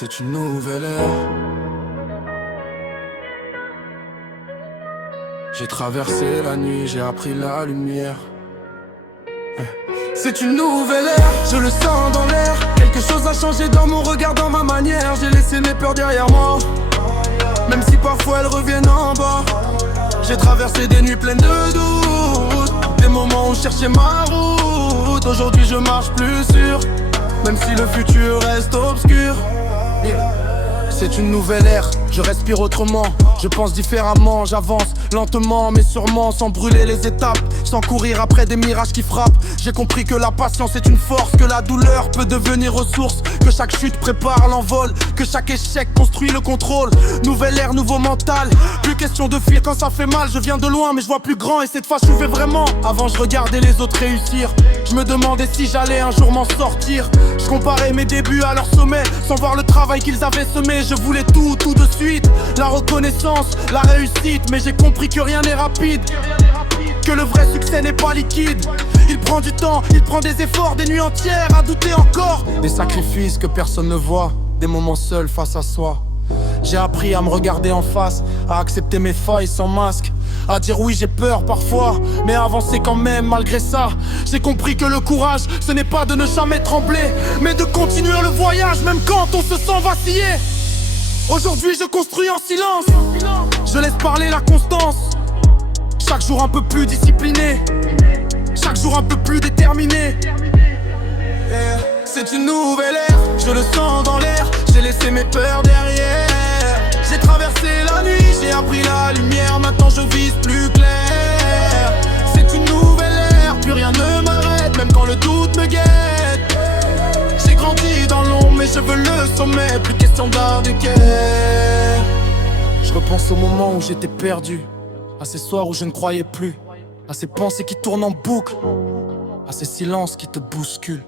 C'est une nouvelle ère. J'ai traversé la nuit, j'ai appris la lumière. C'est une nouvelle ère, je le sens dans l'air. Quelque chose a changé dans mon regard, dans ma manière. J'ai laissé mes peurs derrière moi, même si parfois elles reviennent en bas. J'ai traversé des nuits pleines de doutes, des moments où je cherchais ma route. Aujourd'hui je marche plus sûr, même si le futur reste obscur. C'est une nouvelle ère, je respire autrement, je pense différemment, j'avance lentement mais sûrement, sans brûler les étapes, sans courir après des mirages qui frappent. J'ai compris que la patience est une force, que la douleur peut devenir ressource, que chaque chute prépare l'envol, que chaque échec construit le contrôle. Nouvelle ère, nouveau mental, plus question de fuir quand ça fait mal. Je viens de loin mais je vois plus grand et cette fois je vais vraiment. Avant je regardais les autres réussir, je me demandais si j'allais un jour m'en sortir. Je comparais mes débuts à leur sommet, sans voir le travail qu'ils avaient semé. Je voulais tout de suite, la reconnaissance, la réussite. Mais j'ai compris que rien n'est rapide, que le vrai succès n'est pas liquide. Il prend du temps, il prend des efforts, des nuits entières à douter encore. Des sacrifices que personne ne voit, des moments seuls face à soi. J'ai appris à me regarder en face, à accepter mes failles sans masque, à dire oui j'ai peur parfois, mais à avancer quand même malgré ça. J'ai compris que le courage, ce n'est pas de ne jamais trembler, mais de continuer le voyage même quand on se sent vaciller. Aujourd'hui je construis en silence, je laisse parler la constance. Chaque jour un peu plus discipliné, chaque jour un peu plus déterminé. C'est une nouvelle ère, je le sens dans l'air. J'ai laissé mes peurs derrière. J'ai traversé la nuit, j'ai appris la lumière. Maintenant je vise plus clair. C'est une nouvelle ère, plus rien ne m'arrête, même quand le doute me guette. J'ai grandi dans l'ombre mais je veux le sommet, plus question d'art de guerre. Je repense au moment où j'étais perdu, à ces soirs où je ne croyais plus, à ces pensées qui tournent en boucle, à ces silences qui te bousculent.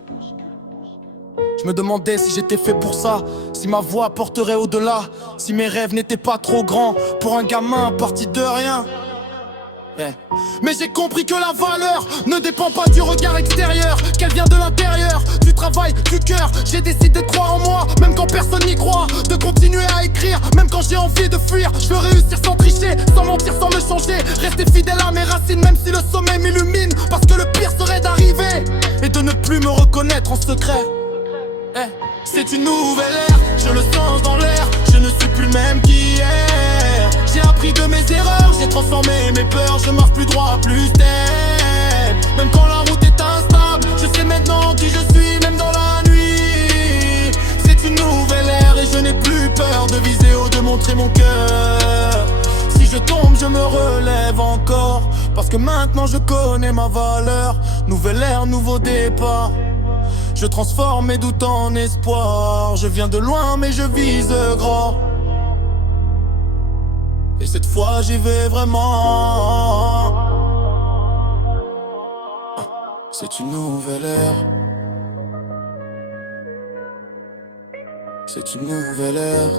Je me demandais si j'étais fait pour ça, si ma voix porterait au-delà, si mes rêves n'étaient pas trop grands pour un gamin parti de rien. Mais j'ai compris que la valeur ne dépend pas du regard extérieur, qu'elle vient de l'intérieur, du travail, du cœur. J'ai décidé de croire en moi, même quand personne n'y croit, de continuer à écrire, même quand j'ai envie de fuir. Je veux réussir sans tricher, sans mentir, sans me changer, rester fidèle à mes racines, même si le sommet m'illumine. Parce que le pire serait d'arriver et de ne plus me reconnaître en secret. C'est une nouvelle ère, je le sens dans l'air. Je ne suis plus le même qu'hier. J'ai appris de mes erreurs, j'ai transformé mes peurs. Je marche plus droit, plus stable. Même quand la route est instable, je sais maintenant qui je suis, même dans la nuit. C'est une nouvelle ère et je n'ai plus peur de viser haut, de montrer mon cœur. Si je tombe, je me relève encore, parce que maintenant je connais ma valeur. Nouvelle ère, nouveau départ. Je transforme mes doutes en espoir. Je viens de loin mais je vise grand. Et cette fois j'y vais vraiment. C'est une nouvelle ère. C'est une nouvelle ère.